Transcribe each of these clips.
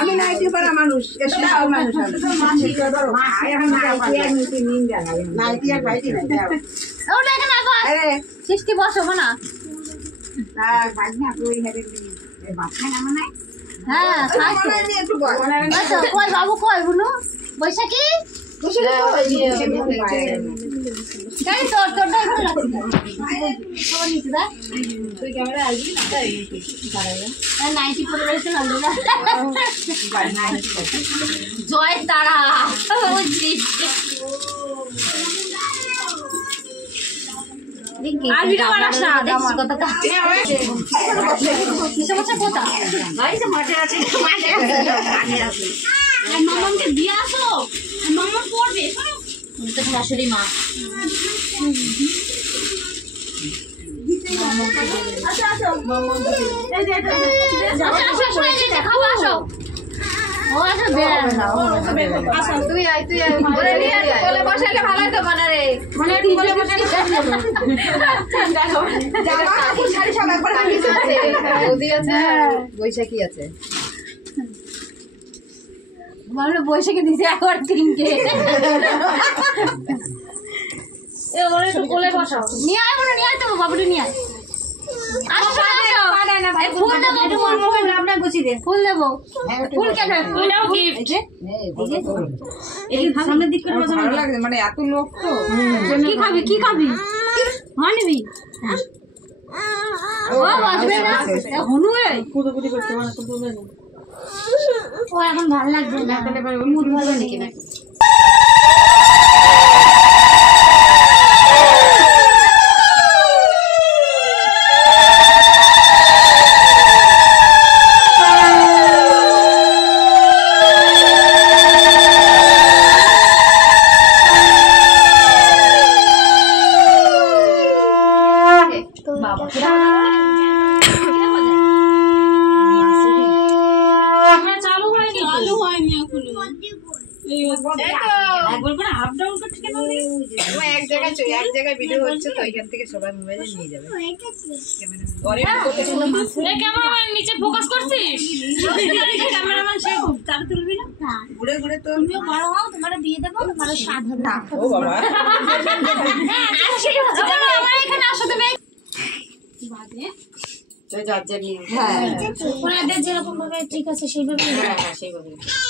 আমি নাইটি পরা মানুষ, সৃষ্টি বসবো না। হ্যাঁ কই বাবু কই বুনু বৈশাখী জয় তারা মামাকে দিয়ে আসো, মামা পড়বে শাশুড়ি মা। বৈশাখী আছে বৈশাখী দিছে একবার তিনটে কোলে বসো নিয়ে আয় বলো নিয়ে আয় তো বাবুটা নিয়ে আয় ফুল দেবো আপনার গুছি দে ফুল দেবো ফুল কেন ফুলও গিফট সামনের দিক করে ভালো লাগে মানে এত লোক তো কি খাবি মানবি ও বাজবে না হনু কুদুকুদি করতে মানে কুদুবে না ও এখন ভালো লাগবে না তাহলে মুড ভালো নাকি না এক জায়গায় ভিডিও হচ্ছে তো এখান থেকে সবাই মোবাইলে নিয়ে যাবে ক্যামেরাম্যান নিচে ফোকাস করছিস ক্যামেরাম্যান সে তার তুলবি না ঘুরে ঘুরে তো তুমিও বড় হও তোমার দিয়ে দেবো তোমার স্বাদ হবে ও বাবা আমার এখানে আসো তুমি বাদে ওনাদের যেরকম ভাবে ঠিক আছে সেইভাবে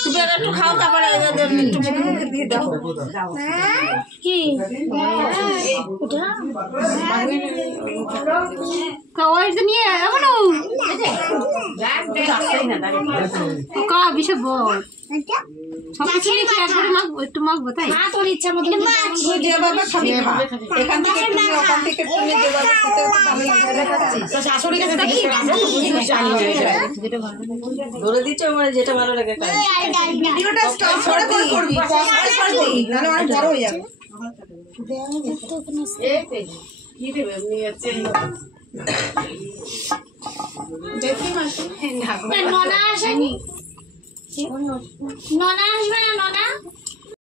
তুমি একটু খাও তারপরে একটু দিয়ে দাও কি খাওয়াইতে নিয়ে এমন কা বিষয় বল সবকিছু লিখে একবার মাখবো একটু মাখবো তাই তোর ইচ্ছা মতো যেভাবে খাবি এখান থেকে তুমি ওখান থেকে তুমি যেভাবে খেতে ভালো লাগবে তো শাশুড়ি কাছে ধরে দিচ্ছ আমার যেটা ভালো লাগে ভিডিওটা স্টপ করে করবি নাহলে অনেক বড় হয়ে যাবে এই পেজ কি দেবে এমনি আছে দেখি মাসি ননা আসেনি ননা আসবে না ননা